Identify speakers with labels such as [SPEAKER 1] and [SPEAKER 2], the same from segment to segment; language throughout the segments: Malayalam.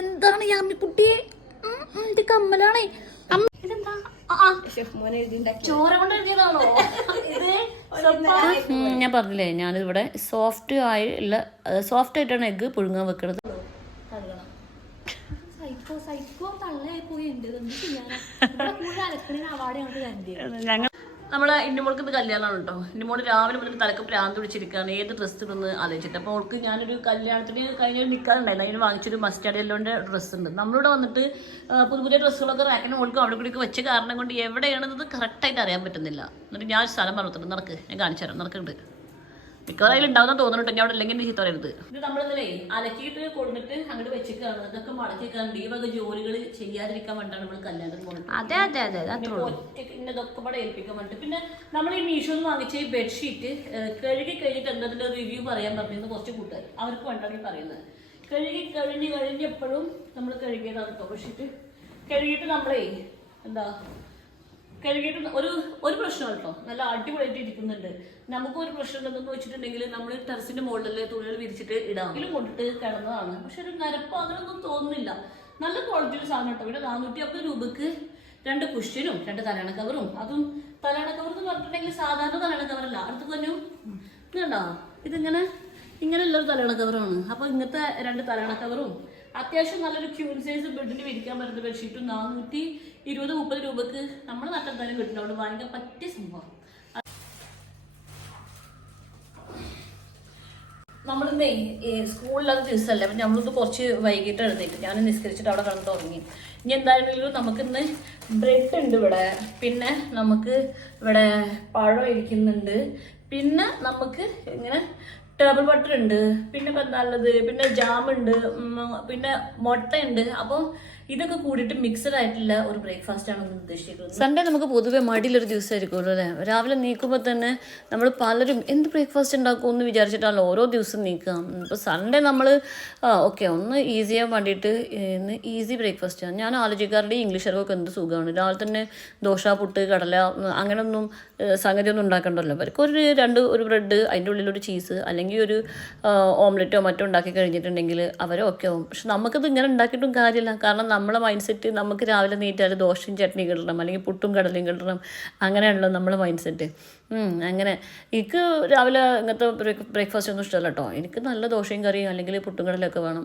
[SPEAKER 1] എന്താണ് ഈ അമ്മിക്കുട്ടിയെ എന്റെ കമ്മലാണേ. ഞാൻ പറഞ്ഞില്ലേ ഞാനിവിടെ സോഫ്റ്റ് ആയിട്ടുള്ള സോഫ്റ്റ് ആയിട്ടാണ് എഗ്ഗ് പുഴുങ്ങാൻ വെക്കുന്നത് സൈക്കോ സൈക്കോ തള്ളയായി പോയി ഉണ്ട് എന്ത് ചെയ്യാനാ ഇവിടെ കൂടുതൽ അലക്കണിന് അവാർഡ് ഞങ്ങൾക്ക് തരണ്ടേ
[SPEAKER 2] ഞങ്ങൾ നമ്മളെ ഇന്നിമോൾക്ക് ഇത് കല്യാണമാണ് കേട്ടോ ഇന്നിമോൾ രാവിലെ മുതൽ തലക്ക് പ്രാന്ത് പിടിച്ചിരിക്കുകയാണ്. ഏത് ഡ്രസ്സ് ഇടുന്ന് ആലോചിച്ചിട്ട്. അപ്പോൾ അവൾക്ക് ഞാനൊരു കല്യാണത്തിന് കഴിഞ്ഞ നിൽക്കാറുണ്ടായിരുന്നു അതിന് വാങ്ങിച്ചൊരു മസ്റ്റാർഡ് എല്ലോന്റെ ഡ്രസ്സ് ഉണ്ട്. നമ്മളിവിടെ വന്നിട്ട് പുതിയ പുതിയ ഡ്രസ്സുകളൊക്കെ റാക്കിന് ഓൾക്ക് അവിടെ കൂടി വെച്ച കാരണം കൊണ്ട് എവിടെയാണെന്നത് കറക്റ്റായിട്ട് അറിയാൻ പറ്റുന്നില്ല. എന്നിട്ട് ഞാൻ സ്ഥലം പറഞ്ഞിട്ടുണ്ട്. നടക്ക്. ഞാൻ കാണിച്ചു തരാം. നടക്കുന്നുണ്ട്. മിക്കവാറും ഉണ്ടാവുന്ന തോന്നുന്നുണ്ട് ഞാൻ അവിടെ ഇല്ലെങ്കിൽ ചീത്ത പറയരുത്. ഇത് നമ്മളിന്നലെ അലക്കിയിട്ട് കൊണ്ടിട്ട് അങ്ങോട്ട് വെച്ചിട്ടാണ് ഇതൊക്കെ മടക്കിക്കാണ്ട് ഈ വക ജോലികൾ ചെയ്യാതിരിക്കാൻ വേണ്ടിയാണ് നമ്മൾ കല്യാണത്തിന് പോകുന്നത്.
[SPEAKER 1] അതെ അതെ അതെ
[SPEAKER 2] ഒറ്റയ്ക്ക് ഇന്ന ഇതൊക്കെ ഇവിടെ ഏൽപ്പിക്കാൻ വേണ്ടിട്ട് പിന്നെ നമ്മൾ ഈ മീഷോന്ന് വാങ്ങിച്ച ഈ ബെഡ്ഷീറ്റ് കഴുകി കഴിഞ്ഞിട്ട് എന്നതിന്റെ റിവ്യൂ പറയാൻ പറഞ്ഞിരുന്നു കുറച്ച് കൂട്ടുകാർ. അവർക്ക് വേണ്ടാണ് ഈ പറയുന്നത്. കഴുകി കഴിഞ്ഞ് കഴിഞ്ഞപ്പോഴും നമ്മൾ കഴുകിയതാണ് കേട്ടോ ബെഡ്ഷീറ്റ് കഴുകിയിട്ട് നമ്മളേ എന്താ കഴുകിയിട്ട് ഒരു ഒരു പ്രശ്നം കേട്ടോ നല്ല അടിപൊളിയായിട്ട് ഇരിക്കുന്നുണ്ട് നമുക്ക് ഒരു പ്രശ്നം ഉണ്ടെന്ന് വെച്ചിട്ടുണ്ടെങ്കിൽ നമ്മൾ ടെറസിന്റെ മുകളിലെ തുണികൾ വിരിച്ചിട്ട് ഇടാം. ഇതിലും കൊണ്ടിട്ട് കിടന്നതാണ്. പക്ഷെ ഒരു നരപ്പോ അങ്ങനെയൊന്നും തോന്നുന്നില്ല. നല്ല ക്വാളിറ്റിയുടെ സാധനം കേട്ടോ ഇവിടെ നാനൂറ്റി അമ്പത് രൂപക്ക് രണ്ട് കുഷ്യനും രണ്ട് തലയണ കവറും അതും തലയണ കവർ എന്ന് പറഞ്ഞിട്ടുണ്ടെങ്കിൽ സാധാരണ തലയണ കവറല്ല അടുത്ത് കൊഞ്ഞു ഇതുണ്ടോ? ഇതിങ്ങനെ? ഇങ്ങനെയുള്ളൊരു തലയണ കവറാണ് അപ്പൊ ഇങ്ങനത്തെ രണ്ട് തലയണ കവറും അത്യാവശ്യം നല്ലൊരു ക്യൂൺ സൈസ് ബെഡിന് വിരിക്കാൻ പറ്റുന്ന ബെഡ്ഷീറ്റും നാനൂറ്റി ഇരുപത് മുപ്പത് രൂപക്ക് നമ്മൾ തന്നെ കിട്ടുന്നുണ്ട്. വാങ്ങിക്കാൻ പറ്റിയ സംഭവം. നമ്മളിന്നേ സ്കൂളിലത് ദിവസമല്ല? അപ്പം നമ്മളിത് കുറച്ച് വൈകിട്ട് എഴുന്നേറ്റ്. ഞാൻ നിസ്കരിച്ചിട്ട് അവിടെ കിടന്ന് തുടങ്ങി. ഇനി എന്തായാലും നമുക്കിന്ന് ബ്രെഡ് ഉണ്ട് ഇവിടെ. പിന്നെ നമുക്ക് ഇവിടെ പഴം ഇരിക്കുന്നുണ്ട്. പിന്നെ നമുക്ക് ഇങ്ങനെ ടേബിൾ ബട്ടർ ഉണ്ട് പിന്നെ ഇപ്പം നല്ലത് പിന്നെ ജാം ഉണ്ട് പിന്നെ മുട്ട ഉണ്ട്. അപ്പോൾ ഇതൊക്കെ കൂടിയിട്ട് മിക്സഡ് ആയിട്ടുള്ള ഒരു ബ്രേക്ക്ഫാസ്റ്റ് ആണ് ഉദ്ദേശിക്കുന്നത് സൺഡേ നമുക്ക് പൊതുവെ മടിയിലൊരു ദിവസമായിരിക്കുമല്ലോ അല്ലേ? രാവിലെ നീക്കുമ്പോൾ തന്നെ നമ്മൾ പലരും എന്ത് ബ്രേക്ക്ഫാസ്റ്റ് ഉണ്ടാക്കും എന്ന് വിചാരിച്ചിട്ടാണല്ലോ ഓരോ ദിവസം നീക്കുക. ഇപ്പോൾ സൺഡേ നമ്മൾ ഓക്കെ ഒന്ന് ഈസി ആവാൻ വേണ്ടിയിട്ട് ഇന്ന് ഈസി ബ്രേക്ക്ഫാസ്റ്റ് ആണ്. ഞാൻ ആലോചിക്കാറുണ്ട് ഇംഗ്ലീഷുകാർക്കൊക്കെ എന്ത് സുഖമാണ്. രാവിലെ തന്നെ ദോശ പുട്ട് കടല അങ്ങനെയൊന്നും സംഗതി സംഗതിയൊന്നും ഉണ്ടാക്കണ്ടല്ലോ. അവർക്ക് ഒരു രണ്ട് ഒരു ബ്രെഡ് അതിന്റെ ഉള്ളിലൊരു ചീസ് അല്ലെങ്കിൽ ഒരു ഓംലെറ്റോ മറ്റോ ഉണ്ടാക്കി കഴിഞ്ഞിട്ടുണ്ടെങ്കിൽ അവരൊക്കെ ആവും. പക്ഷെ നമുക്കിത് ഇങ്ങനെ ഉണ്ടാക്കിയിട്ടും കാര്യമില്ല. കാരണം നമ്മളെ മൈൻഡ് സെറ്റ് നമുക്ക് രാവിലെ നീറ്റാൽ ദോശയും ചട്നി കിട്ടണം അല്ലെങ്കിൽ പുട്ടും കടലയും കിട്ടണം അങ്ങനെയാണല്ലോ നമ്മളെ മൈൻഡ് സെറ്റ് അങ്ങനെ. എനിക്ക് രാവിലെ ഇങ്ങനത്തെ ബ്രേക്ക്ഫാസ്റ്റ് ഒന്നും ഇഷ്ടമല്ല കേട്ടോ എനിക്ക് നല്ല ദോശയും കറിയും അല്ലെങ്കിൽ പുട്ടുകടലൊക്കെ വേണം.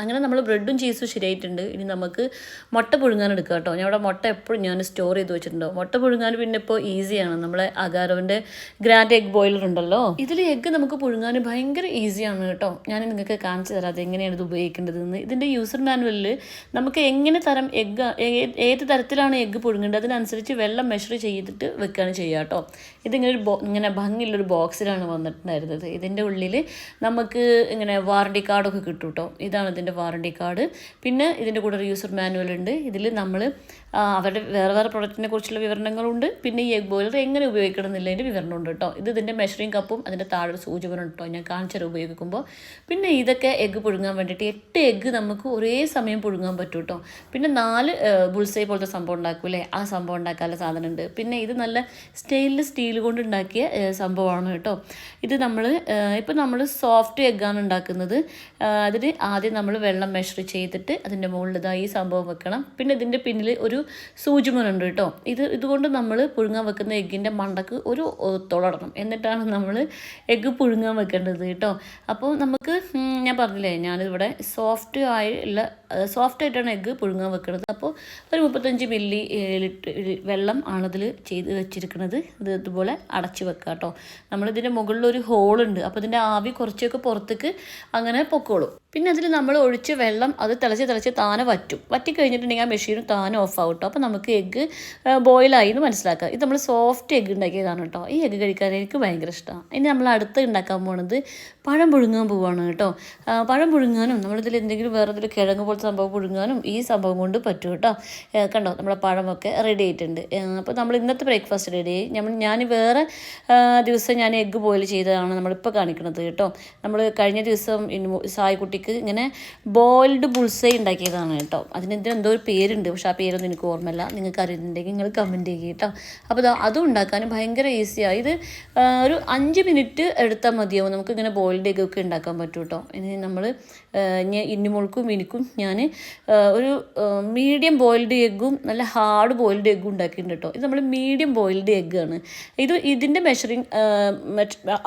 [SPEAKER 2] അങ്ങനെ നമ്മൾ ബ്രെഡും ചീസും ശരിയായിട്ടുണ്ട്. ഇനി നമുക്ക് മുട്ട പുഴുങ്ങാൻ എടുക്കുക കേട്ടോ ഞാൻ ഇവിടെ മുട്ട എപ്പോഴും ഞാൻ സ്റ്റോർ ചെയ്ത് വെച്ചിട്ടുണ്ടോ. മുട്ട പുഴുങ്ങാൻ പിന്നെ ഇപ്പോൾ ഈസിയാണ് നമ്മളെ അകാരവിന്റെ ഗ്രാൻഡ് എഗ് ബോയിലർ ഉണ്ടല്ലോ. ഇതിൽ എഗ്ഗ് നമുക്ക് പുഴുങ്ങാൻ ഭയങ്കര ഈസിയാണ് കേട്ടോ ഞാൻ നിങ്ങൾക്ക് കാണിച്ചു തരാം എങ്ങനെയാണ് ഇത് ഉപയോഗിക്കേണ്ടതെന്ന്. ഇതിന്റെ യൂസർ മാനുവലിൽ നമുക്ക് എങ്ങനെ തരം എഗ്ഗ് ഏത് തരത്തിലാണ് എഗ്ഗ് പുഴുങ്ങേണ്ടത്? അതിനനുസരിച്ച് വെള്ളം മെഷർ ചെയ്തിട്ട് വെക്കുകയാണ് ചെയ്യുക കേട്ടോ ഇതിങ്ങനെ ഒരു ഇങ്ങനെ ഭംഗിയുള്ളൊരു ബോക്സിലാണ് വന്നിട്ടുണ്ടായിരുന്നത്. ഇതിന്റെ ഉള്ളിൽ നമുക്ക് ഇങ്ങനെ വാറണ്ടി കാർഡൊക്കെ കിട്ടും കേട്ടോ ഇതാണ് ഇതിന്റെ വാറണ്ടി കാർഡ് പിന്നെ ഇതിന്റെ കൂടെ ഒരു യൂസർ മാനുവൽ ഉണ്ട്. ഇതിൽ നമ്മൾ അവരുടെ വേറെ വേറെ പ്രൊഡക്റ്റിനെ കുറിച്ചുള്ള വിവരണങ്ങളുണ്ട്. പിന്നെ ഈ എഗ് ബോയിലർ എങ്ങനെ ഉപയോഗിക്കണം എന്നുള്ളതിന്റെ വിവരണമുണ്ട് കേട്ടോ. ഇത് ഇതിന്റെ മെഷറിംഗ് കപ്പും അതിന്റെ താഴെ സൂചിപനം കേട്ടോ. ഞാൻ കാണിച്ചത് ഉപയോഗിക്കുമ്പോൾ. പിന്നെ ഇതൊക്കെ എഗ്ഗ് പുഴുങ്ങാൻ വേണ്ടിയിട്ട് എട്ട് എഗ്ഗ് നമുക്ക് ഒരേ സമയം പുഴുങ്ങാൻ പറ്റും കേട്ടോ. പിന്നെ നാല് ബുൾസൈ പോലത്തെ സംഭവം ഉണ്ടാക്കൂലേ ആ സംഭവം ഉണ്ടാക്കാനുള്ള സാധനം ഉണ്ട് പിന്നെ ഇത് നല്ല സ്റ്റെയിൻലെസ് സ്റ്റീൽ കൊണ്ട് ഉണ്ടാക്കിയ സംഭവമാണ് കേട്ടോ. ഇത് നമ്മൾ ഇപ്പം നമ്മൾ സോഫ്റ്റ് എഗ്ഗാണ് ഉണ്ടാക്കുന്നത്. അതിന് ആദ്യം നമ്മൾ വെള്ളം മെഷർ ചെയ്തിട്ട് അതിന്റെ ഈ സംഭവം വെക്കണം. പിന്നെ ഇതിന്റെ പിന്നിൽ ഒരു സൂചിമനുണ്ട് കേട്ടോ. ഇത് ഇതുകൊണ്ട് നമ്മൾ പുഴുങ്ങാൻ വെക്കുന്ന എഗ്ഗിന്റെ മണ്ടക്ക് ഒരു തുളടണം എന്നിട്ടാണ് നമ്മൾ എഗ്ഗ് പുഴുങ്ങാൻ വെക്കേണ്ടത് കേട്ടോ. അപ്പോൾ നമുക്ക് ഞാൻ പറഞ്ഞില്ലേ ഞാനിവിടെ സോഫ്റ്റ് ആയുള്ള സോഫ്റ്റ് ആയിട്ടാണ് എഗ്ഗ് പുഴുങ്ങാൻ വെക്കുന്നത് അപ്പോൾ ഒരു മുപ്പത്തഞ്ച് മില്ലി ലിറ്റർ വെള്ളം ആണിതിൽ ചെയ്ത് വെച്ചിരിക്കുന്നത് ഇത് ഇതുപോലെ അടച്ച് വെക്കുക കേട്ടോ. നമ്മളിതിന്റെ മുകളിലൊരു ഒരു ഹോളുണ്ട്. അപ്പോൾ ഇതിന്റെ ആവി കുറച്ചൊക്കെ പുറത്തേക്ക് അങ്ങനെ പൊക്കോളും. പിന്നെ അതിൽ നമ്മൾ ഒഴിച്ച് വെള്ളം അത് തിളച്ച് തിളച്ച് താനെ വറ്റും. വറ്റി കഴിഞ്ഞിട്ടുണ്ടെങ്കിൽ ആ മെഷീനും താനെ ഓഫ് ആവും. കേട്ടോ അപ്പോൾ നമുക്ക് എഗ്ഗ് ബോയിലായി എന്ന് മനസ്സിലാക്കാം. ഇത് നമ്മൾ സോഫ്റ്റ് എഗ്ഗ് ഉണ്ടാക്കിയതാണ് കേട്ടോ ഈ എഗ്ഗ് കഴിക്കാൻ എനിക്ക് ഭയങ്കര ഇഷ്ടമാണ് ഇനി നമ്മൾ അടുത്ത് ഉണ്ടാക്കാൻ പോണത് പഴം പുഴുങ്ങാൻ പോവുകയാണ് കേട്ടോ പഴം പുഴുങ്ങാനും നമ്മളിതിൽ എന്തെങ്കിലും വേറെ എന്തെങ്കിലും കിഴങ്ങ് പോലത്തെ സംഭവം പുഴുങ്ങാനും ഈ സംഭവം കൊണ്ട് പറ്റും കേട്ടോ കണ്ടോ? നമ്മുടെ പഴമൊക്കെ റെഡി ആയിട്ടുണ്ട്. അപ്പോൾ നമ്മൾ ഇന്നത്തെ ബ്രേക്ക്ഫാസ്റ്റ് റെഡി ആയി നമ്മൾ ഞാൻ വേറെ ദിവസം ഞാൻ എഗ്ഗ് ബോയിൽ ചെയ്തതാണ് നമ്മളിപ്പോൾ കാണിക്കുന്നത് കേട്ടോ നമ്മൾ കഴിഞ്ഞ ദിവസം സായ്ക്കുട്ടിക്ക് ഇങ്ങനെ ബോയിൽഡ് ബുൾസൈ ഉണ്ടാക്കിയതാണ് കേട്ടോ അതിന് ഇതിന് എന്തോ ഒരു പേരുണ്ട്. പക്ഷെ ആ പേരൊന്നും എനിക്ക് ഓർമ്മയില്ല. നിങ്ങൾക്ക് അറിയുന്നുണ്ടെങ്കിൽ നിങ്ങൾ കമന്റ് ചെയ്യുക കേട്ടോ. അപ്പോൾ അതും ഉണ്ടാക്കാനും ഭയങ്കര ഈസിയാണ് ഇത് ഒരു അഞ്ച് മിനിറ്റ് എടുത്താൽ മതിയാവും. നമുക്ക് ഇങ്ങനെ ബോയിൽഡ് എഗ്ഗൊക്കെ ഉണ്ടാക്കാൻ പറ്റും കേട്ടോ. ഇനി നമ്മൾ ഇന്നുമോൾക്കും എനിക്കും ഞാൻ ഒരു മീഡിയം ബോയിൽഡ് എഗ്ഗും നല്ല ഹാർഡ് ബോയിൽഡ് എഗ്ഗും ഉണ്ടാക്കിയിട്ടുണ്ട് കേട്ടോ ഇത് നമ്മൾ മീഡിയം ബോയിൽഡ് എഗ്ഗാണ് ഇത് ഇതിന്റെ മെഷറിങ്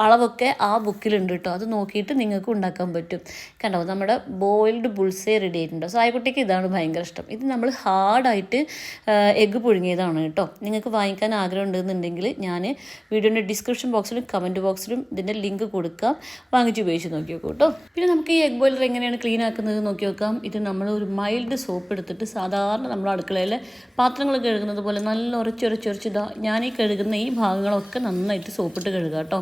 [SPEAKER 2] അളവൊക്കെ ആ ബുക്കിലുണ്ട് കേട്ടോ അത് നോക്കിയിട്ട് നിങ്ങൾക്ക് ഉണ്ടാക്കാൻ പറ്റും. കണ്ടോ നമ്മുടെ ബോയിൽഡ് ബുൾസേ റെഡി ആയിട്ടുണ്ട്. സായക്കുട്ടിക്ക് ഇതാണ് ഭയങ്കര ഇഷ്ടം. ഇത് നമ്മൾ ഹാർഡായിട്ട് എഗ്ഗ് പുഴുങ്ങിയതാണ് കേട്ടോ നിങ്ങൾക്ക് വാങ്ങിക്കാൻ ആഗ്രഹം ഉണ്ടെന്നുണ്ടെങ്കിൽ ഞാൻ വീഡിയോന്റെ ഡിസ്ക്രിപ്ഷൻ ബോക്സിലും കമന്റ് ബോക്സിലും ഇതിന്റെ ലിങ്ക് കൊടുക്കാം. വാങ്ങിച്ച് ഉപയോഗിച്ച് നോക്കിയോ നോക്കൂ കേട്ടോ പിന്നെ നമുക്ക് ഈ എഗ് ബോയിലർ എങ്ങനെയാണ് ക്ലീൻ ആക്കുന്നത് നോക്കി നോക്കാം ഇത് നമ്മൾ ഒരു മൈൽഡ് സോപ്പ് എടുത്തിട്ട് സാധാരണ നമ്മൾ അടുക്കളയിൽ പാത്രങ്ങൾ കഴുകുന്നത് പോലെ നല്ല ഉരച്ചുരച്ചുരച്ച് ഇതാ ഞാൻ ഈ കഴുകുന്ന ഈ ഭാഗങ്ങളൊക്കെ നന്നായിട്ട് സോപ്പിട്ട് കഴുകുക കേട്ടോ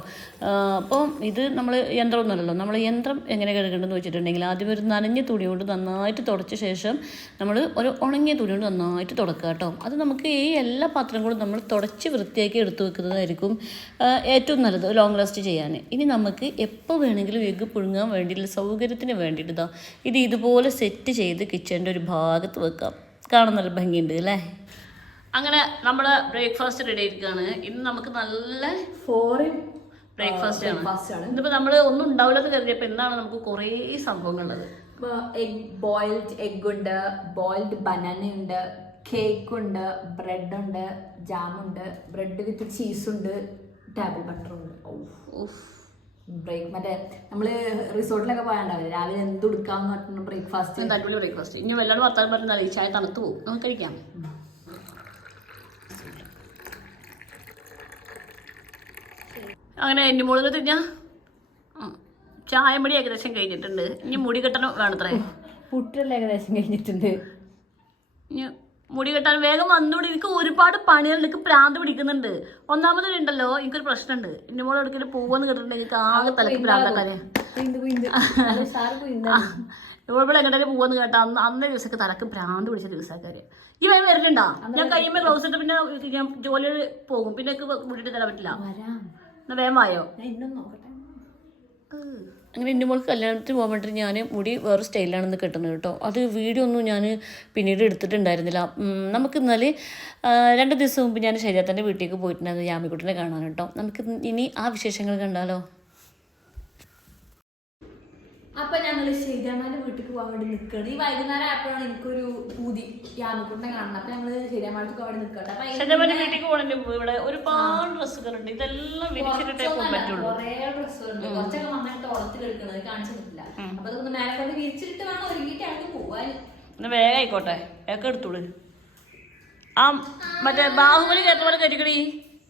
[SPEAKER 2] അപ്പോൾ ഇത് നമ്മൾ യന്ത്രമൊന്നുമല്ലല്ലോ. നമ്മൾ യന്ത്രം എങ്ങനെ കഴുകേണ്ടതെന്ന് വെച്ചിട്ടുണ്ടെങ്കിൽ ആദ്യം ഒരു നനഞ്ഞ തുണി കൊണ്ട് നന്നായിട്ട് തുടച്ച ശേഷം നമ്മൾ ഒരു ഉണങ്ങിയ തുണി കൊണ്ട് നന്നായിട്ട് തുടക്കുക കേട്ടോ അത് നമുക്ക് ഈ എല്ലാ പാത്രങ്ങളും നമ്മൾ തുടച്ച് വൃത്തിയാക്കി എടുത്തു വെക്കുന്നതായിരിക്കും ഏറ്റവും നല്ലത് ലോങ് ലാസ്റ്റ് ചെയ്യാൻ ഇനി നമുക്ക് എപ്പോൾ വേണമെങ്കിലും എഗ്ഗ് പുഴുങ്ങാൻ വേണ്ടിയിട്ടുള്ള സൗകര്യത്തിന് വേണ്ടിയിട്ട് ഇതാ ഇത് ഇതുപോലെ സെറ്റ് ചെയ്ത് കിച്ചണിന്റെ ഒരു ഭാഗത്ത് വെക്കാം. കാണാൻ നല്ല ഭംഗിയുണ്ട് അല്ലേ? അങ്ങനെ നമ്മൾ ബ്രേക്ക്ഫാസ്റ്റ് റെഡി ആയിരിക്കുകയാണ് ഇന്ന് നമുക്ക് നല്ല
[SPEAKER 3] ഫോറിൻ
[SPEAKER 2] ബ്രേക്ക്ഫാസ്റ്റ് ആണ്.
[SPEAKER 3] ഇന്നിപ്പോൾ
[SPEAKER 2] ഇതിപ്പോൾ നമ്മൾ ഒന്നും ഉണ്ടാവില്ലെന്ന് കരുതിയപ്പോൾ എന്താണ് നമുക്ക് കുറേ സംഭവങ്ങളുള്ളത്.
[SPEAKER 3] എഗ് ബോയിൽഡ് എഗ് ഉണ്ട് ബോയിൽഡ് ബനാന ഉണ്ട് കേക്ക് ഉണ്ട് ബ്രെഡ് ഉണ്ട് ജാമുണ്ട് ബ്രെഡ് വിത്ത് ചീസ് ഉണ്ട് ടേബിൾ ബട്ടർ ഉണ്ട്. ബ്രേക്ക് മറ്റേ നമ്മൾ റിസോർട്ടിലൊക്കെ പോയാണ്ടാവില്ല രാവിലെ എന്ത് എടുക്കാന്ന് പറഞ്ഞു ബ്രേക്ക്ഫാസ്റ്റ്
[SPEAKER 2] എന്താ അടിപൊളി ബ്രേക്ക്ഫാസ്റ്റ് ഇനി വല്ലാണ്ട് വർത്താനം പറഞ്ഞാൽ ചായ തണുത്ത് പോകും നമുക്ക് കഴിക്കാം. അങ്ങനെ എന്റെ മുകളിൽ തിരിഞ്ഞ ചായ മടി ഏകദേശം കഴിഞ്ഞിട്ടുണ്ട്. ഇനി മുടി കെട്ടണം വേണത്രേ.
[SPEAKER 3] പുട്ടല്ല ഏകദേശം കഴിഞ്ഞിട്ടുണ്ട്.
[SPEAKER 2] ഇനി മുടി കെട്ടാൻ വേഗം വന്നുകൂടി എനിക്ക് ഒരുപാട് പണികൾ എനിക്ക് പ്രാന്ത് പിടിക്കുന്നുണ്ട്. ഒന്നാമത് ഉണ്ടല്ലോ എനിക്കൊരു പ്രശ്നമുണ്ട്. എന്റെ മോളെ എടുക്കൽ പോവെന്ന് കേട്ടിട്ടുണ്ടെങ്കിൽ എനിക്ക് ആകെ തലക്ക് പ്രാന്തക്കാരെ ഇവിടെ എങ്ങോട്ടേലും പോവെന്ന് കേട്ടാ. അന്ന് അന്നേ ദിവസമൊക്കെ തലക്ക് പ്രാന്ത് പിടിച്ച ദിവസക്കാര്. ഈ വേഗം വരുന്നുണ്ടോ ഞാൻ കഴിയുമ്പോ ഗ്ലൗസ് ഇട്ട് പിന്നെ ഞാൻ ജോലി പോകും. പിന്നെ മുടി വിട്ടിട്ട് തരാൻ പറ്റില്ല.
[SPEAKER 3] വരാം.
[SPEAKER 2] എന്നാ വേഗം വായോ?
[SPEAKER 3] ഞാൻ ഇന്നും നോക്കട്ടെ.
[SPEAKER 2] അങ്ങനെ എന്റെ മോൾക്ക് കല്യാണത്തിന് പോകാൻ വേണ്ടി ഞാൻ മുടി വേറെ സ്റ്റൈലാണെന്ന് കെട്ടുന്നത് കേട്ടോ. അത് വീഡിയോ ഒന്നും ഞാൻ പിന്നീട് എടുത്തിട്ടുണ്ടായിരുന്നില്ല. നമുക്ക് ഇന്നലെ രണ്ട് ദിവസം മുമ്പ് ഞാൻ ശരീരത്തിന്റെ വീട്ടിലേക്ക് പോയിട്ടുണ്ടായിരുന്നു യാമിക്കുട്ടിനെ കാണാൻ കേട്ടോ. നമുക്ക് ഇനി ആ വിശേഷങ്ങൾ കണ്ടാലോ?
[SPEAKER 3] അപ്പൊ ഞങ്ങൾ ശരിയമ്മാന്റെ വീട്ടിൽ പോകാൻ വേണ്ടി നിൽക്കണം ഈ വൈകുന്നേരം ആയപ്പോഴാണ് എനിക്കൊരു പൂതി യാമിക്കുട്ടിനെ കാണണം. അപ്പൊ ഞങ്ങൾ ശരിയമ്മാർക്ക് പോകാൻ നിൽക്കട്ടെ
[SPEAKER 2] ശരീരത്തിന്റെ വീട്ടിലേക്ക് പോകണമെങ്കിൽ ഇവിടെ ഒരുപാട് ഡ്രസ്സുകളുണ്ട്. ഇതെല്ലാം വിരിച്ചിട്ടേ പോകാൻ പറ്റുള്ളൂ.
[SPEAKER 3] കുറേ ഡ്രസ്സുകളുണ്ട്. ഉളത്ത് കിടക്കുന്നത് കാണിച്ചു തന്നിട്ടില്ല. അപ്പൊ അതൊന്ന് മേലെ കൊണ്ട് വിരിച്ചിട്ട് വേണം ഒരുങ്ങിയിട്ട് ഞങ്ങൾക്ക് പോവാൻ
[SPEAKER 2] വേഗം ആയിക്കോട്ടെ. ഒക്കെ എടുത്തോളൂ. ആ മറ്റേ ബാഹുബലി കയറ്റ പോലെ കയറ്റിക്കടി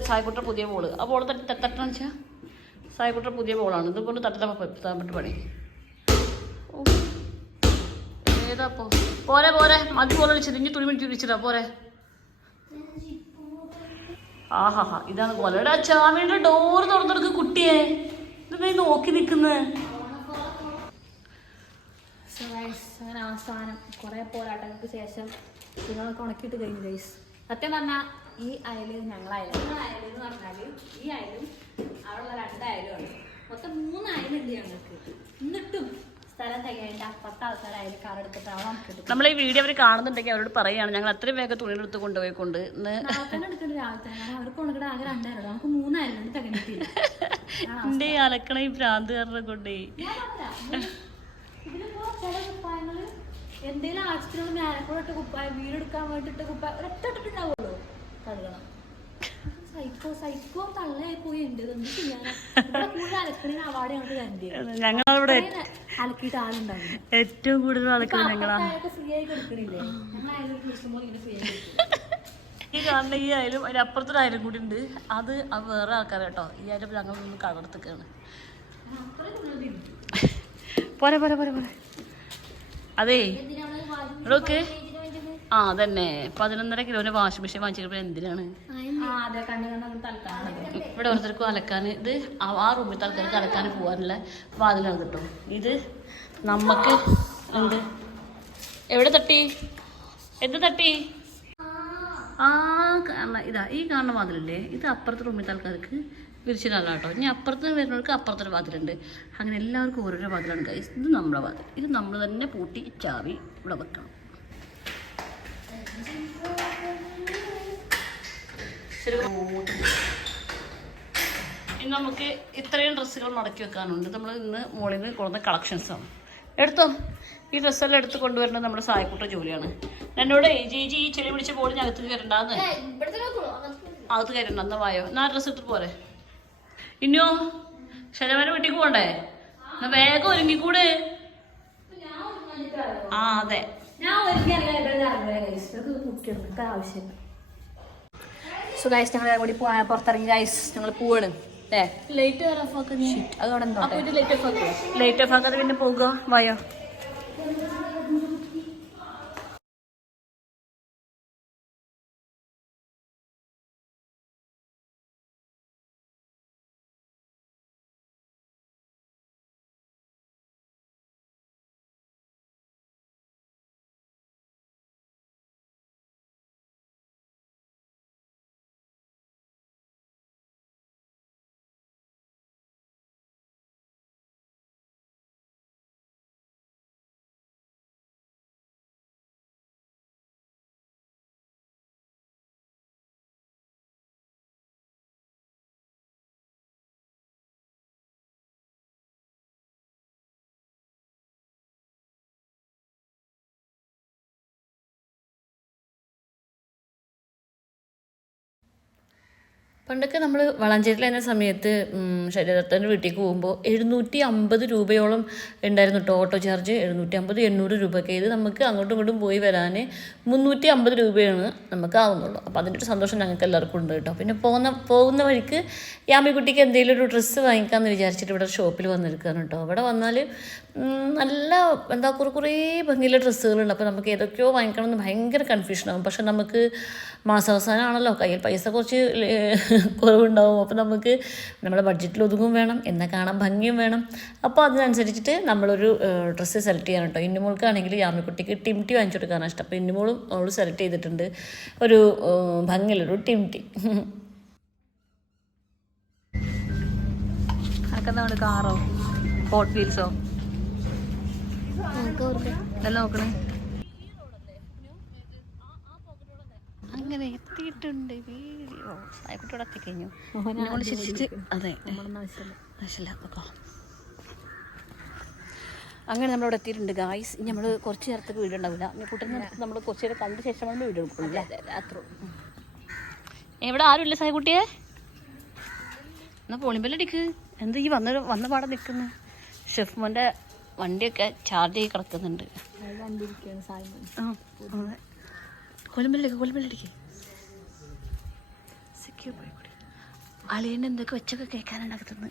[SPEAKER 2] സായിക്കുട്ട പുതിയ ബോൾ ആ ബോൾ തട്ടി തട്ടണം വെച്ചാൽ സായിക്കുട്ട പുതിയ ബോളാണ് ഇതുകൊണ്ട് തട്ടാൻ പറ്റി പണി. ഏതാപ്പോ പോരെ പോരെ. മതി പോലെ വിളിച്ചത് ഇനി തുണി മിനിറ്റ് വിളിച്ചിട്ടാ പോരെ. ആഹാ ഇതാണ് കൊലയുടെ ചാമിയുടെ ഡോറ് തുറന്നെടുക്ക് കുട്ടിയെ. ഇതൊക്കെ നോക്കി നിൽക്കുന്നത്
[SPEAKER 3] Guys, അങ്ങനെ അവസാനം കുറെ പോരാട്ടങ്ങൾക്ക് ശേഷം നിങ്ങളൊക്കെ ഉണക്കിയിട്ട് കഴിഞ്ഞു ഗൈസ് സത്യം പറഞ്ഞാൽ ഈ അയൽ ഞങ്ങൾ അയൽ ഞങ്ങൾ അയൽ എന്ന് പറഞ്ഞാൽ ഈ അയലും അവിടെയുള്ള രണ്ട് അയലുമാണ് മൊത്തം മൂന്ന് അയലുണ്ട് ഞങ്ങൾക്ക്. എന്നിട്ടും
[SPEAKER 2] നമ്മൾ ഈ വീഡിയോ അവർ കാണുന്നുണ്ടെങ്കിൽ അവരോട് പറയുകയാണ് ഞങ്ങൾ അത്രയും വേഗം കൊണ്ടുപോയിക്കൊണ്ട്
[SPEAKER 3] നമുക്ക് മൂന്നായിരം തികഞ്ഞിട്ടില്ല.
[SPEAKER 2] എന്റെ അലക്കണ ഈ ഭ്രാന്ത് കാരണം കൊണ്ടേ.
[SPEAKER 3] ഇതിലിപ്പോ ചില കുപ്പായങ്ങൾ എന്തേലും ആവശ്യത്തിനുള്ള മേലക്കൂടെ കുപ്പായ വീടെടുക്കാൻ വേണ്ടിട്ട് കുപ്പായ ഒരൊറ്റ ഇട്ടിട്ടുണ്ടാവുള്ളൂ കഴുകണം. സൈക്കോ സൈക്കോ തള്ളയായി പോയി ഉണ്ട്. എന്ത് ചെയ്യാനാ? കൂടുതൽ അലക്കണിന് അവാർഡ് ഞങ്ങൾക്ക് തരണ്ടേ
[SPEAKER 2] ഞങ്ങളവിടെ
[SPEAKER 3] അലക്കിയിട്ട് ആളുണ്ടാവും
[SPEAKER 2] ഏറ്റവും കൂടുതൽ അലക്കുന്ന ഞങ്ങളാ.
[SPEAKER 3] ഫ്രീ ആയി കൊടുക്കണില്ലേ ഞങ്ങൾ അയാൾ വിളിക്കുമ്പോൾ ഇങ്ങനെ ഫ്രീ ആയി
[SPEAKER 2] ഈ കാണുന്ന ഈ ആയാലും അതിന്റെ അപ്പുറത്തൊരായാലും കൂടി ഉണ്ട്. അത് വേറെ ആൾക്കാർ കേട്ടോ. ഈ ആയാലും ഞങ്ങൾ നിന്ന് കടർത്തൊക്കെയാണ് പോരെ പോരെ പോരെ പോരെ. അതേ നോക്ക് ആ അതന്നെ. പതിനൊന്നര കിലോ വാഷിംഗ് മെഷീൻ വാങ്ങിച്ചിട്ട് എന്തിനാണ്? ഇവിടെ ഓരോരുത്തർക്കും അലക്കാൻ ഇത് ആ- റൂമിൽ ആൾക്കാർക്ക് അലക്കാൻ പോകാനുള്ള വാതിലാണ് കേട്ടോ ഇത് നമുക്ക് എന്ത്? എവിടെ തട്ടി? എന്ത് തട്ടി? ആ ഇതാ ഈ കാണുന്ന വാതിലല്ലേ? ഇത് അപ്പുറത്തെ റൂമിൽ ആൾക്കാർക്ക് വിരിച്ചിട്ടല്ല കേട്ടോ ഇനി അപ്പുറത്ത് വരുന്നവർക്ക് അപ്പുറത്തൊരു വാതിലുണ്ട്. അങ്ങനെ എല്ലാവർക്കും ഓരോരോ വാതിലാണ് കൈ ഇത് നമ്മളെ വാതിൽ. ഇത് നമ്മൾ തന്നെ പൂട്ടി ചാവി ഇവിടെ വെക്കണം. ഇനി നമുക്ക് ഇത്രയും ഡ്രസ്സുകൾ മടക്കി വെക്കാനുണ്ട്. നമ്മൾ ഇന്ന് മോളിൽ നിന്ന് കൊടുന്ന കളക്ഷൻസാണ് എടുത്തോ? ഈ ഡ്രസ്സെല്ലാം എടുത്ത് കൊണ്ടുവരുന്നത് നമ്മുടെ സായക്കൂട്ട ജോലിയാണ്. എന്നോട് ചേച്ചി ഈ ചെളി പിടിച്ച ബോർഡ് ഞാൻ അകത്ത് കയറണ്ടാന്ന്? അകത്ത് കയറണ്ട എന്നാ വായോ? എന്നാ ഡ്രസ്സ് എടുത്ത് പോരെ? ഇന്നോ? ശരവന വീട്ടിൽ പോകണ്ടേ എന്നാ വേഗം ഒരുങ്ങിക്കൂടെ. ആ അതെ.
[SPEAKER 3] സോ ഗൈസ് ഞങ്ങൾ കൂടി പോവാൻ പുറത്തിറങ്ങി ഗൈസ് ഞങ്ങൾ പോവാണ്. അല്ലേ
[SPEAKER 2] ലേറ്റ്
[SPEAKER 3] അതുകൊണ്ട്
[SPEAKER 2] ലേറ്റ് ഓഫ് ആക്കാതെ പിന്നെ പോകുക വായോ. പണ്ടൊക്കെ നമ്മൾ വളാഞ്ചേരിയിലായിരുന്ന സമയത്ത് ശരീരത്തിന്റെ വീട്ടിലേക്ക് പോകുമ്പോൾ എഴുന്നൂറ്റി അമ്പത് രൂപയോളം ഉണ്ടായിരുന്നു കേട്ടോ ഓട്ടോ ചാർജ്. എഴുന്നൂറ്റി അമ്പത് എണ്ണൂറ് രൂപയൊക്കെ ഇത് നമുക്ക് അങ്ങോട്ടും ഇങ്ങോട്ടും പോയി വരാൻ മുന്നൂറ്റി അമ്പത് രൂപയാണ് നമുക്ക് ആവുന്നുള്ളൂ. അപ്പോൾ അതിന്റെ ഒരു സന്തോഷം ഞങ്ങൾക്ക് എല്ലാവർക്കും ഉണ്ട് കേട്ടോ പിന്നെ പോകുന്ന പോകുന്ന വഴിക്ക് യാമിക്കുട്ടിക്ക് എന്തെങ്കിലും ഒരു ഡ്രസ്സ് വാങ്ങിക്കാമെന്ന് വിചാരിച്ചിട്ട് ഇവിടെ ഷോപ്പിൽ വന്നിരിക്കുകയാണ് കേട്ടോ അവിടെ വന്നാൽ നല്ല എന്താ കുറേ കുറേ ഭംഗിയുള്ള ഡ്രസ്സുകളുണ്ട്. അപ്പോൾ നമുക്ക് ഏതൊക്കെയോ വാങ്ങിക്കണമെന്ന് ഭയങ്കര കൺഫ്യൂഷനാകും പക്ഷെ നമുക്ക് മാസാവസാനമാണല്ലോ കയ്യിൽ പൈസ കുറച്ച് കുറവുണ്ടാവും. അപ്പോൾ നമുക്ക് നമ്മുടെ ബഡ്ജറ്റിൽ ഒതുങ്ങും വേണം. എന്നെ കാണാൻ ഭംഗിയും വേണം. അപ്പോൾ അതിനനുസരിച്ചിട്ട് നമ്മളൊരു ഡ്രസ്സ് സെലക്ട് ചെയ്യണം കേട്ടോ. ഇന്നുമോൾക്കാണെങ്കിൽ യാമിക്കുട്ടിക്ക് ടിം ടി വാങ്ങിച്ചു കൊടുക്കാനാണ് ഇഷ്ടം. അപ്പോൾ ഇന്നുമോളും അവൾ സെലക്ട് ചെയ്തിട്ടുണ്ട്. ഒരു ഭംഗിയുള്ളൊരു ടിം ടി.
[SPEAKER 3] അനക്കെന്താണ് കാറോ? ഹോട്ട് വീൽസോ നോക്കണേ.
[SPEAKER 2] അങ്ങനെ എത്തിയിട്ടുണ്ട്. വീഡിയോ സായിക്കുട്ടിയോടെ എത്തിക്കഴിഞ്ഞു. നമ്മൾ അതെ. ആവശ്യമില്ല. അങ്ങനെ നമ്മളവിടെ എത്തിയിട്ടുണ്ട് ഗായ്സ് ഇനി നമ്മൾ കുറച്ച് നേരത്തേക്ക് വീട് ഉണ്ടാവില്ല. ഇനി കുട്ടനെ നമ്മൾ കുറച്ച് നേരം കണ്ട ശേഷമാണ് വീട് എടുക്കുള്ളൂ
[SPEAKER 3] അത്രേ
[SPEAKER 2] എവിടെ ആരുമില്ല സായിക്കുട്ടിയെ? എന്നാ പോളിമ്പല്ലടിക്ക് എന്ത് ഈ വന്ന വന്ന പാടെ നിൽക്കുന്നു. ഷെഫ് മോന്റെ വണ്ടിയൊക്കെ ചാർജ് ചെയ്ത് കിടക്കുന്നുണ്ട്. ആ കൊലമ്പല്ലടിക്ക് സെക്യൂർ പോയി കൂടി അളിയന്റെ എന്തൊക്കെ വെച്ചൊക്കെ കേൾക്കാനാണ് അകത്തുനിന്ന്.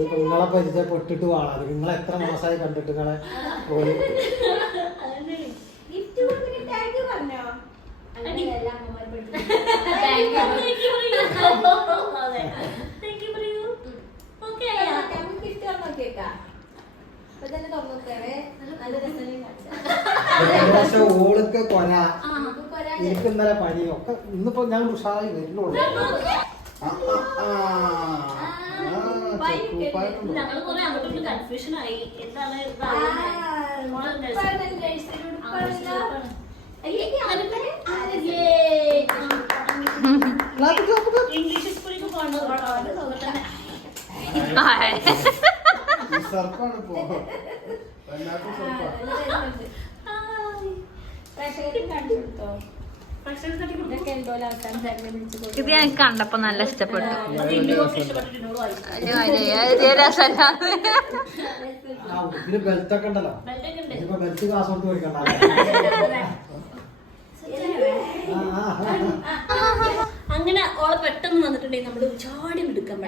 [SPEAKER 4] ഇപ്പൊ നിങ്ങളെ പരിചയപ്പെട്ടിട്ട് വേണം നിങ്ങളെത്ര നിങ്ങൾ എത്ര മാസമായി കണ്ടിട്ട് നിങ്ങളെ പക്ഷെ ഓൾക്ക് കൊല എനിക്ക് ഇന്നലെ പനിയൊക്കെ ഒക്കെ ഇന്നിപ്പോ ഞാൻ ഉഷാറായി വരുന്നുള്ളൂ. ഇംഗ്ലീഷ്.
[SPEAKER 2] ഞങ്ങൾ കുറെ അങ്ങോട്ടും കൺഫ്യൂഷൻ ആയി എന്താണ് ഇംഗ്ലീഷ് സ്കൂളിൽ
[SPEAKER 4] ഈ സർപ്പാണ് ഇപ്പോ വല്ലാത്ത സർപ്പാ.
[SPEAKER 3] ഇത് ഞാൻ കണ്ടപ്പോ നല്ല ഇഷ്ടപ്പെട്ടു.
[SPEAKER 2] അങ്ങനെ ഓളെ പെട്ടെന്ന് വന്നിട്ടുണ്ടെങ്കിൽ നമ്മൾ ചാടി എടുക്കാൻ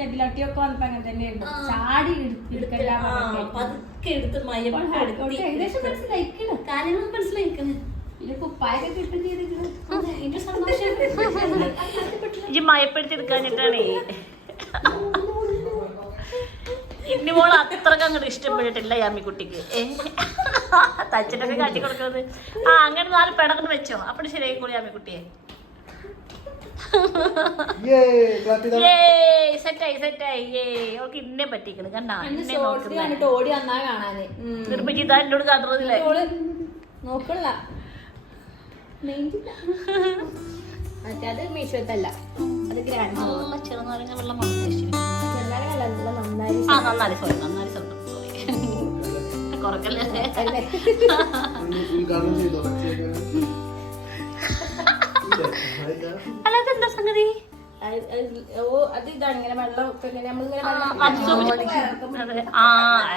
[SPEAKER 3] നെബിലട്ടിയൊക്കെ വന്നപ്പോ അങ്ങനെ തന്നെയായിരുന്നു. ചാടി
[SPEAKER 2] പതുക്കെ എടുത്ത്
[SPEAKER 3] ഏകദേശം മനസ്സിലായിക്കണം.
[SPEAKER 2] കാര്യങ്ങൾ മനസ്സിലായിരിക്കുന്നത് ഈ മയപ്പെടുത്തി എടുക്കാഞ്ഞിട്ടാണേ ഇന്നിമോൾ അത്രയ്ക്ക് അങ്ങോട്ട് ഇഷ്ടപ്പെട്ടിട്ടില്ല യാമിക്കുട്ടിക്ക് തച്ചിട്ടൊക്കെ കാട്ടി കൊടുക്കുന്നത്. ആ അങ്ങനെ നാല് പെടന്ന് വെച്ചോ. അപ്പോൾ ശരിയായി കൂടി യാമിക്കുട്ടിയെ. സെറ്റായി സെറ്റായി. ഏ ഓൾക്ക് ഇന്നെ പറ്റിക്കണ്. കണ്ടാ എന്നെ
[SPEAKER 4] ഓടി വന്നാ കാണാന്. ഉം.
[SPEAKER 2] നിർമ്മിച്ച് ഇതാ എന്നോട് കാട്ടുന്നതില്ലേ
[SPEAKER 4] നോക്കണ്ട. നോക്കണില്ല മറ്റേ അത് മീഷോത്തല്ല. അത് ഗ്രാൻഡ്
[SPEAKER 2] ചെറുനാരങ്ങ വെള്ളം
[SPEAKER 4] നന്നായി.
[SPEAKER 2] ആ നന്നായി സോറി നന്നായി സോറി കുറക്കല്ലേ? അല്ലാതെ എന്താ സംഗതി?
[SPEAKER 4] ഓ അത് ഇതാണ് ഇങ്ങനെ വെള്ളം ഒക്കെ ഇങ്ങനെ നമ്മളിങ്ങനെ
[SPEAKER 2] ആ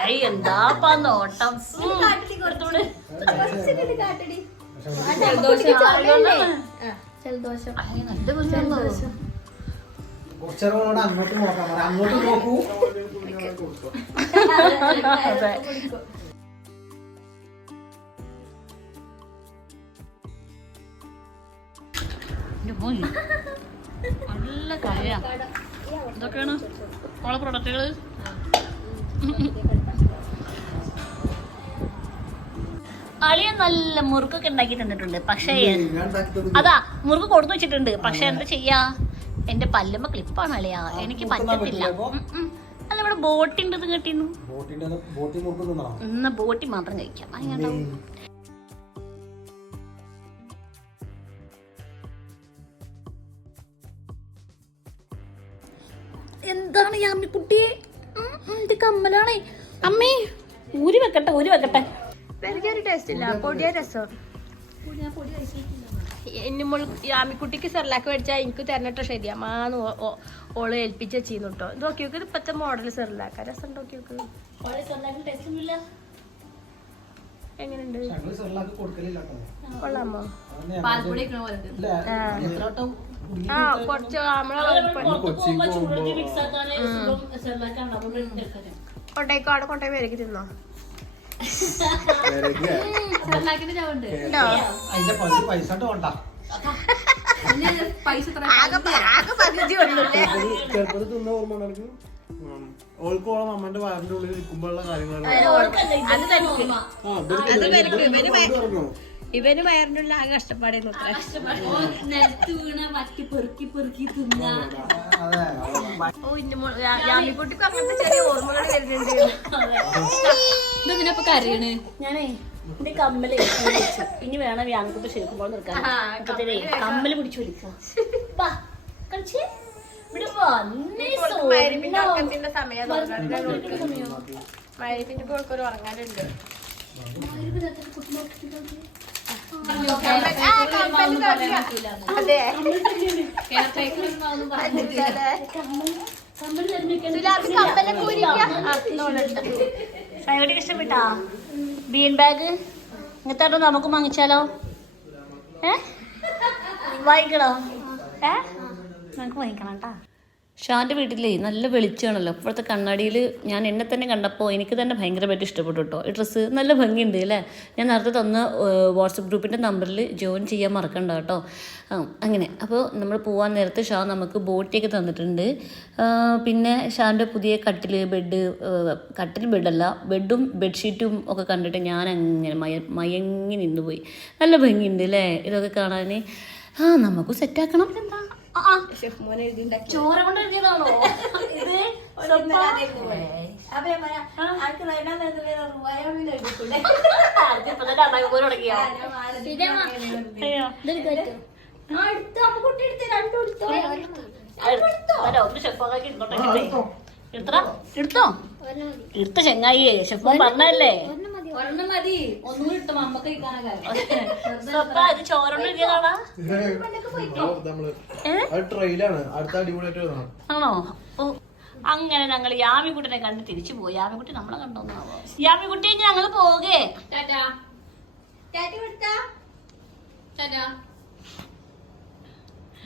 [SPEAKER 2] ഐ എന്താപ്പാ നോട്ടം? ഉം. കൊടുത്തൂടെ.
[SPEAKER 4] ജലദോഷം.
[SPEAKER 2] ഐ, നല്ല കുഞ്ഞാണല്ലോ.
[SPEAKER 5] കുറച്ചേരം അങ്ങോട്ട് നോക്കാം അങ്ങോട്ട് നോക്കൂ.
[SPEAKER 2] നല്ല കാര്യ ഇതൊക്കെയാണ് ഓളെ പ്രൊഡക്റ്റുകൾ അളിയൻ നല്ല മുറുക്കൊക്കെ ഉണ്ടാക്കി തന്നിട്ടുണ്ട്. പക്ഷേ അതാ മുറുക്ക് കൊടുത്തു വെച്ചിട്ടുണ്ട്. പക്ഷെ എന്താ ചെയ്യാ? എന്റെ പല്ലുമ്മ ക്ലിപ്പാണ് അളിയ. എനിക്ക് പറ്റത്തില്ല. അല്ല ഇവിടെ ബോട്ടിന്റെ ഇത് കേട്ടിരുന്നു ഇന്ന് ബോട്ടി മാത്രം കഴിക്കാം. അങ്ങനെ എന്താണ് ഈ അമ്മിക്കുട്ടിയെ? ഉം, ഉം, ഇത് കമ്മലാണേ. അമ്മേ ഊരി വെക്കട്ടെ ഊരി വെക്കട്ടെ.
[SPEAKER 4] എനിക്കൊരു ടേസ്റ്റ് ഇല്ല. പൊടിയ രസം. ആമിക്കുട്ടിക്ക് സെർലാക്ക് മേടിച്ചാൽ എനിക്ക് തരണട്ടോ ശരിയാ മാന്ന് ഓ- ഓ- ഓൾ ഏൽപ്പിച്ച ചെയ്യുന്നു കേട്ടോ ഇത് നോക്കി നോക്ക് ഇപ്പത്തെ മോഡൽ സെർലാക്ക. രസം നോക്കി നോക്ക്. എങ്ങനെയുണ്ട്. കൊള്ളാമോ? ആ. കുറച്ച് നമ്മളെ അവിടെ കൊണ്ടേ പേരേക്ക് തിന്നോ.
[SPEAKER 5] അതിന്റെ പകുതി പൈസ കൊണ്ടാ
[SPEAKER 6] ചെറുപ്പത്തിൽ തിന്ന ഓർമ്മ. ഓൾക്ക് ഓളം അമ്മന്റെ വയറിന്റെ ഉള്ളിൽ ഇരിക്കുമ്പോഴുള്ള കാര്യങ്ങളാണ്. ആ,
[SPEAKER 4] ഇവന് വയറിനുള്ള വരുന്നുണ്ട്.
[SPEAKER 3] ഇതെന്തിനാ കരയണ്?
[SPEAKER 2] ഞാനേ എന്റെ കമ്മൽ ഇനി വേണം വ്യാമക്കുട്ടി ശരിക്കുമ്പോൾ
[SPEAKER 4] ആ,
[SPEAKER 2] അപ്പത്തേനെ കമ്മൽ. പിടിച്ചു വലിക്കാം വാ, കളിച്ച്. ഇവിടെ വന്നേ
[SPEAKER 4] സമയം ഉറങ്ങാനുണ്ട്.
[SPEAKER 2] ഷൈവടിക്ക് ഇഷ്ടപ്പെട്ടാ? Bean bag? ഇങ്ങനത്തെ നമുക്ക് വാങ്ങിച്ചാലോ? ഏ? വാങ്ങിക്കണോ? ഏ? നമുക്ക് വാങ്ങിക്കണം കേട്ടാ. ഷാന്റെ വീട്ടിലേ നല്ല വെളിച്ചമാണല്ലോ. ഇപ്പോഴത്തെ കണ്ണാടിയിൽ ഞാൻ എന്നെ തന്നെ കണ്ടപ്പോൾ എനിക്ക് തന്നെ ഭയങ്കരമായിട്ട് ഇഷ്ടപ്പെട്ടു കേട്ടോ ഈ ഡ്രസ്സ് നല്ല ഭംഗിയുണ്ട് അല്ലേ? ഞാൻ നേരത്തെ തന്ന വാട്സപ്പ് ഗ്രൂപ്പിന്റെ നമ്പറിൽ ജോയിൻ ചെയ്യാൻ മറക്കണ്ട കേട്ടോ അങ്ങനെ. അപ്പോൾ നമ്മൾ പോകാൻ നേരത്തെ ഷാ നമുക്ക് ബോട്ടിയൊക്കെ തന്നിട്ടുണ്ട്. പിന്നെ ഷാന്റെ പുതിയ കട്ടിൽ ബെഡ് കട്ടിൽ ബെഡല്ല ബെഡും ബെഡ്ഷീറ്റും ഒക്കെ കണ്ടിട്ട് ഞാൻ അങ്ങനെ മയ മയങ്ങി നിന്നുപോയി. നല്ല ഭംഗിയുണ്ട് അല്ലേ ഇതൊക്കെ കാണാൻ ആ നമുക്ക് സെറ്റാക്കണം എന്താ?
[SPEAKER 4] ഷെഫ് മോനെ എഴുതിണ്ടാക്കി
[SPEAKER 2] ചോര കൊണ്ട് എഴുതിയതാണോ? ഇത് എടുത്തോ. എടുത്ത. ചെങ്ങായി ഷെഫ് പറഞ്ഞല്ലേ ഷെഫ് ഏ?
[SPEAKER 6] മതി ട്രെയിലാണ് അടുത്ത അടിപൊളിയായിട്ട് വരണം
[SPEAKER 2] ആണോ? അങ്ങനെ ഞങ്ങൾ യാമിക്കുട്ടിനെ കണ്ട് തിരിച്ചു പോയി. യാമിക്കുട്ടി നമ്മളെ കണ്ടോന്നാവോ? യാമിക്കുട്ടി ഞങ്ങൾ പോകേ.
[SPEAKER 3] ടാറ്റാ. ടാറ്റാ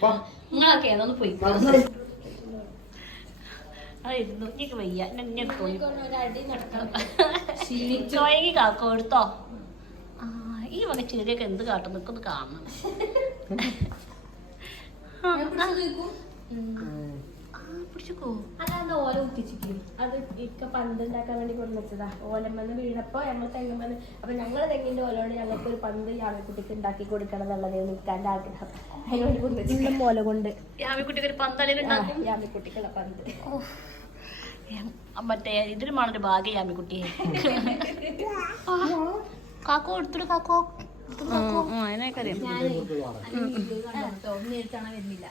[SPEAKER 6] വാ.
[SPEAKER 3] നിങ്ങളൊക്കെ അതൊന്ന് പോയി.
[SPEAKER 2] ആയിരുന്നു എനിക്ക് വയ്യ. എന്നെ തോന്നി ചോയങ്ങി കാക്കോ എടുത്തോ. ആ, ഈ വക ചെടിയൊക്കെ എന്ത് കാട്ടും നിൽക്കുന്നു കാണണം.
[SPEAKER 4] പിടിച്ചോ
[SPEAKER 3] അല്ലാതെ ഓല കുത്തിച്ചിട്ട് അത് ഇക്ക പന്തുണ്ടാക്കാൻ വേണ്ടി വേണ്ടി കൊണ്ടുവച്ചതാ ഓലമ്മന്ന് വീണപ്പോ ഞങ്ങൾ തെങ്ങുമെന്ന് അപ്പൊ ഞങ്ങൾ തെങ്ങിന്റെ ഓലോട് ഞങ്ങൾക്ക് ഒരു പന്ത് യാമിക്കുട്ടിക്ക് ഉണ്ടാക്കി കൊടുക്കണം എന്നുള്ളത് നിൽക്കാന്റെ ആഗ്രഹം. അതിനോട് വേണ്ടി കൊണ്ടുവച്ചിട്ടുണ്ട് ഓല കൊണ്ട്.
[SPEAKER 4] യാമിക്കുട്ടിക്ക് ഒരു പന്തളിയിൽ ഉണ്ടാക്കും?
[SPEAKER 3] യാമിക്കുട്ടിക്കുള്ള പന്ത്.
[SPEAKER 4] മറ്റേ ഇതിനുമാണൊരു ഭാഗ്യ യാമിക്കുട്ടിയെ കാക്കോ എടുത്തിട്ട് കാക്കോ.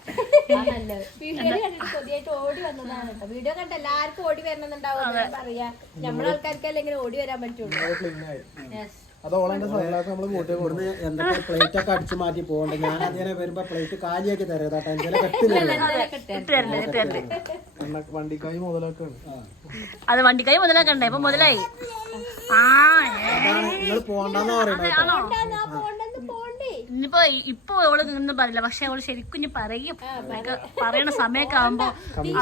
[SPEAKER 3] വീഡിയോ കണ്ട കൊതിയായിട്ട് ഓടി വന്നതാണ് കേട്ടോ. വീഡിയോ കണ്ട് എല്ലാവർക്കും ഓടി വരണമെന്നുണ്ടാവും ഞാൻ പറയാ. നമ്മളെ ആൾക്കാർക്കല്ലേ ഇങ്ങനെ ഓടി വരാൻ പറ്റുള്ളൂ.
[SPEAKER 6] അത് ഓളന്റെ നമ്മൾ കൂട്ടി
[SPEAKER 5] കൊടുത്ത് എന്തൊക്കെ പ്ലേറ്റ് ഒക്കെ അടിച്ചു മാറ്റി പോകണ്ട. ഞാൻ അങ്ങനെ വരുമ്പോ പ്ലേറ്റ് കാലിയാക്കി തരാം. കേട്ടോ എന്തെങ്കിലും കെട്ടില്ല
[SPEAKER 6] വണ്ടിക്കായി മുതലാക്കാണ്.
[SPEAKER 4] അത് വണ്ടിക്കായി മുതലാക്കണ്ടേ? ഇപ്പൊ മുതലായി.
[SPEAKER 5] നിങ്ങൾ പോണ്ടെന്ന്
[SPEAKER 4] ഇനിയിപ്പോ ഇപ്പൊ അവൾ നിന്നും പറയില്ല. പക്ഷെ അവൾ ശരിക്കും ഇനി പറയും. പറയണ സമയൊക്കെ ആവുമ്പോ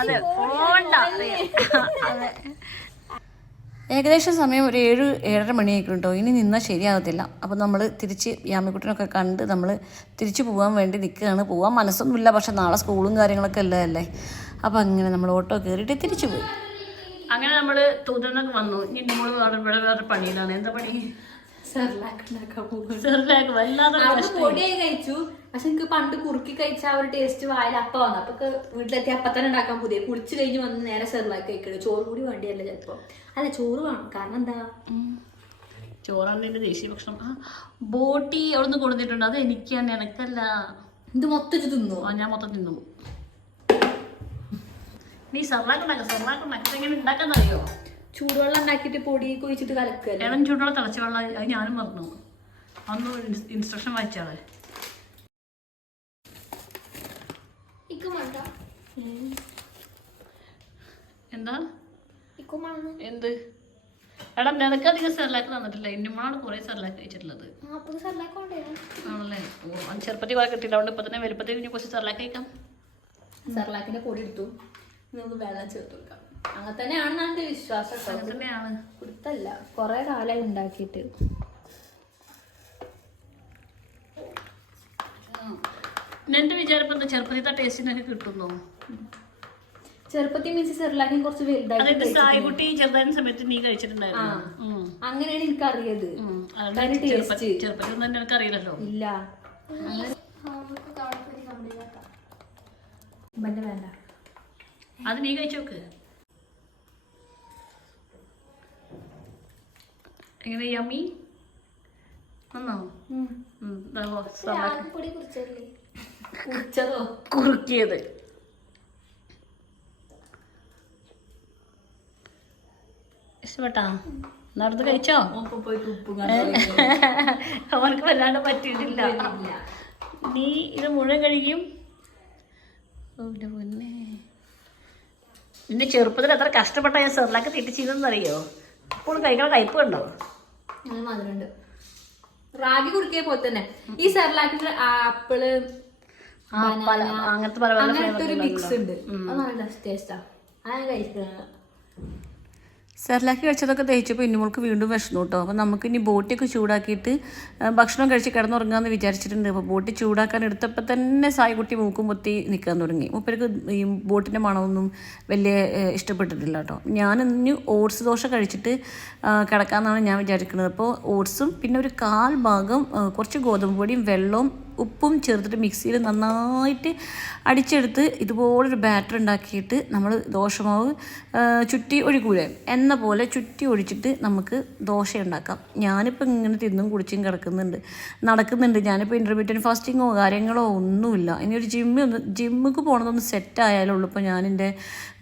[SPEAKER 4] അതെ പോണ്ട അതെ.
[SPEAKER 2] ഏകദേശം സമയം ഒരു ഏഴ് ഏഴര മണിയൊക്കെ കേട്ടോ ഇനി നിന്നാൽ ശരിയാകത്തില്ല അപ്പോൾ നമ്മൾ തിരിച്ച് യാമിക്കുട്ടനൊക്കെ കണ്ട് നമ്മൾ തിരിച്ചു പോകാൻ വേണ്ടി നിൽക്കുകയാണ് പോകാൻ മനസ്സൊന്നുമില്ല. പക്ഷെ നാളെ സ്കൂളും കാര്യങ്ങളൊക്കെ അല്ലേ അപ്പോൾ അങ്ങനെ നമ്മൾ ഓട്ടോ കയറിയിട്ട് തിരിച്ചു പോയി.
[SPEAKER 4] അങ്ങനെ നമ്മൾ തൂതന്നൊക്കെ വന്നു. ഇനി നമ്മൾ വേറെ വേറെ വേറെ പണിയിലാണ്. എന്താ പണി? സെർലാക്ക്
[SPEAKER 3] സെർലാക്ക് വല്ലാതെ കഴിച്ചു. പക്ഷെ എനിക്ക് പണ്ട് കുറുക്കി കഴിച്ച ആ ഒരു ടേസ്റ്റ് വായിൽ അപ്പ വന്നു. അപ്പൊ വീട്ടിലെത്തി അപ്പ തന്നെ ഉണ്ടാക്കാൻ പുതിയ കുളിച്ച് കഴിഞ്ഞ് വന്ന് നേരെ സെർവാക്കി കഴിക്കണം. ചോറ് കൂടി വേണ്ടിയല്ല ചിലപ്പോ. അല്ല ചോറ് വേണം. കാരണം എന്താ?
[SPEAKER 4] ചോറാണ് എന്റെ ദേശീയ ഭക്ഷണം. ആ ബോട്ടി അവിടെ നിന്ന് കൊടുത്തിട്ടുണ്ട് അത് തന്നെ എനക്കല്ല.
[SPEAKER 3] ഇത് മൊത്തം തിന്നു?
[SPEAKER 4] ആ ഞാൻ മൊത്തം തിന്നു. നീ സെർവാക്കുണ്ടാക്ക സർലാക്കുണ്ടാക്ക എങ്ങനെ ഉണ്ടാക്കാന്നറിയോ?
[SPEAKER 3] ചൂടുവെള്ളം ഉണ്ടാക്കിയിട്ട് പൊടി കുഴിച്ചിട്ട് കലക്കുക
[SPEAKER 4] ഇളം ചൂടുവെള്ളം തിളച്ച വെള്ളം അത് ഞാനും പറഞ്ഞു അന്ന് ഇൻസ്ട്രക്ഷൻ വായിച്ചാളെ എന്താ? എന്ത്? എടാ നിനക്ക് അധികം സെർലാക്ക് തന്നിട്ടില്ല. ഇന്നുമാണ് കുറെ സെർലാക്ക് കഴിച്ചിട്ടുള്ളത് ആണല്ലേ? ചെറുപ്പത്തിൽ കുറെ കിട്ടിയില്ല? അതുകൊണ്ട് ഇപ്പൊ തന്നെ വലുപ്പത്തിൽ ഇനി കുറച്ച് സെർലാക്ക് കഴിക്കാം
[SPEAKER 3] സെർലാക്കിന്റെ പൊടി എടുത്തു. നമുക്ക് വെള്ളം ചേർത്ത് കൊടുക്കാം. അങ്ങനെ തന്നെയാണ് എന്റെ വിശ്വാസം.
[SPEAKER 4] അങ്ങനെ തന്നെയാണ്
[SPEAKER 3] കൊടുത്തല്ല. കൊറേ കാലമായി ഉണ്ടാക്കിയിട്ട്.
[SPEAKER 4] എന്റെ വിചാരം എന്താ? ചെറുപ്പത്തിലത്തെ ടേസ്റ്റിനൊക്കെ കിട്ടുന്നു?
[SPEAKER 3] ചെറുപ്പത്തിൽ മീൻസ് സെറിലാക്കിയും കുറച്ച്
[SPEAKER 4] വലുതായിട്ട് ചെറുതായിരുന്ന സമയത്ത് നീ കഴിച്ചിട്ടുണ്ടായിരുന്നു.
[SPEAKER 3] അങ്ങനെയാണ് എനിക്ക് അറിയത്.
[SPEAKER 4] ചെറുപ്പത്തിൽ ഒന്നും എനിക്ക് അറിയില്ലല്ലോ
[SPEAKER 3] ഇല്ല. വേണ്ട.
[SPEAKER 4] അത് നീ കഴിച്ചു നോക്ക്. എങ്ങനെ യമ്മി? വന്നോ? ഉം, ദാ ഓ, സവാള
[SPEAKER 3] കുടിച്ചതോ
[SPEAKER 4] കുറുക്കിയത്. ഇഷ്ടപ്പെട്ടാ? നടന്ന് കഴിച്ചോ? അവർക്ക് വല്ലാണ്ട് പറ്റിയിട്ടില്ല. നീ ഇത് മുഴുവൻ കഴിക്കും? പൊന്നേ. നിന്റെ ചെറുപ്പത്തിൽ എത്ര കഷ്ടപ്പെട്ട ഞാൻ സെറിലാക്ക് തെറ്റിച്ചിരുന്നറിയോ ഇപ്പോൾ കഴിക്കണ കയ്പ് ഉണ്ടോ
[SPEAKER 3] മധുരമുണ്ട്. റാഗി കുറുക്കിയ പോലെ തന്നെ. ഈ സെർലാക്കിന്റെ
[SPEAKER 4] ആപ്പിൾ അങ്ങനത്തെ
[SPEAKER 3] ഒരു മിക്സ് ഉണ്ട്. അത് നല്ല ടേസ്റ്റാ അതാണ് കഴിക്കുന്നത്
[SPEAKER 2] സെർലാക്ക് കഴിച്ചതൊക്കെ തേച്ചപ്പോൾ ഇന്നുമോൾക്ക് വീണ്ടും വിഷമു കേട്ടോ. അപ്പോൾ നമുക്ക് ഇനി ബോട്ടിയൊക്കെ ചൂടാക്കിയിട്ട് ഭക്ഷണം കഴിച്ച് കിടന്നുറങ്ങാമെന്ന് വിചാരിച്ചിട്ടുണ്ട്. അപ്പോൾ ബോട്ടി ചൂടാക്കാൻ എടുത്തപ്പോൾ തന്നെ സായിക്കുട്ടി മൂക്കും പൊത്തി നിൽക്കാൻ തുടങ്ങി. മുപ്പർക്ക് ഈ ബോട്ടിന്റെ മണമൊന്നും വലിയ ഇഷ്ടപ്പെട്ടിട്ടില്ല കേട്ടോ. ഞാൻ ഇന്ന് ഓട്സ് ദോശ കഴിച്ചിട്ട് കിടക്കാമെന്നാണ് ഞാൻ വിചാരിക്കുന്നത്. അപ്പോൾ ഓട്സും പിന്നെ ഒരു കാൽ ഭാഗം കുറച്ച് ഗോതമ്പ് പൊടിയും വെള്ളവും ഉപ്പും ചേർത്തിട്ട് മിക്സിയിൽ നന്നായിട്ട് അടിച്ചെടുത്ത് ഇതുപോലൊരു ബാറ്റർ ഉണ്ടാക്കിയിട്ട് നമ്മൾ ദോശമാവ് ചുറ്റി ഒഴിക്കൂലേ? എന്ന പോലെ ചുറ്റി ഒഴിച്ചിട്ട് നമുക്ക് ദോശ ഉണ്ടാക്കാം. ഞാനിപ്പോൾ ഇങ്ങനെ തിന്നും കുടിച്ചും കിടക്കുന്നുണ്ട്. നടക്കുന്നുണ്ട്. ഞാനിപ്പോൾ ഇന്റർമീഡിയറ്റ് ഫാസ്റ്റിങ്ങോ കാര്യങ്ങളോ ഒന്നുമില്ല. ഇനി ഒരു ജിമ്മിൽ ഒന്ന് ജിമ്മിക്ക് പോകണതൊന്ന് സെറ്റ് ആയാലുള്ളൂ ഇപ്പോൾ ഞാൻ എന്റെ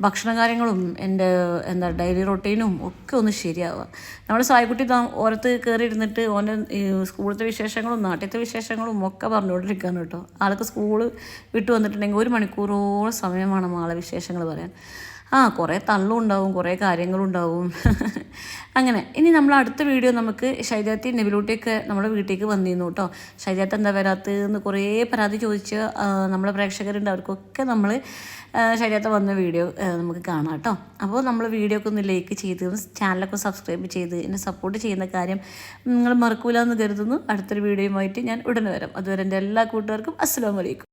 [SPEAKER 2] ഭക്ഷണ കാര്യങ്ങളും എന്റെ എന്താ ഡെയിലി റൊട്ടീനും ഒക്കെ ഒന്ന് ശരിയാവുക. നമ്മുടെ സായ്ക്കുട്ടി ഓരത്ത് കയറി ഇരുന്നിട്ട് ഓന്റെ സ്കൂളിലത്തെ വിശേഷങ്ങളും നാട്ടിലത്തെ വിശേഷങ്ങളും ഒക്കെ പറഞ്ഞുകൊണ്ടിരിക്കുകയാണ് കേട്ടോ. ആൾക്ക് സ്കൂൾ വിട്ടു വന്നിട്ടുണ്ടെങ്കിൽ ഒരു മണിക്കൂറോളം സമയമാണ് ആളെ വിശേഷങ്ങൾ പറയാൻ. ആ കുറേ തള്ളും ഉണ്ടാവും കുറേ കാര്യങ്ങളുണ്ടാവും. അങ്ങനെ ഇനി നമ്മൾ അടുത്ത വീഡിയോ നമുക്ക് ശൈജാത്തി നെബിലൂട്ടിയൊക്കെ നമ്മുടെ വീട്ടിലേക്ക് വന്നിരുന്നു കേട്ടോ. ശൈജാത്ത് എന്താ വരാത്തതെന്ന് കുറേ പരാതി ചോദിച്ച് നമ്മളെ പ്രേക്ഷകരുണ്ട് അവർക്കൊക്കെ നമ്മൾ ശൈജാത്ത വന്ന വീഡിയോ നമുക്ക് കാണാം കേട്ടോ. അപ്പോൾ നമ്മൾ വീഡിയോ ഒക്കെ ഒന്ന് ലൈക്ക് ചെയ്ത് ചാനലൊക്കെ സബ്സ്ക്രൈബ് ചെയ്ത് എന്നെ സപ്പോർട്ട് ചെയ്യുന്ന കാര്യം നിങ്ങൾ മറക്കൂല എന്ന് കരുതുന്നു. അടുത്തൊരു വീഡിയോയുമായിട്ട് ഞാൻ ഉടനെ വരാം. അതുവരെ എന്റെ എല്ലാ കൂട്ടുകാർക്കും അലൈക്കും.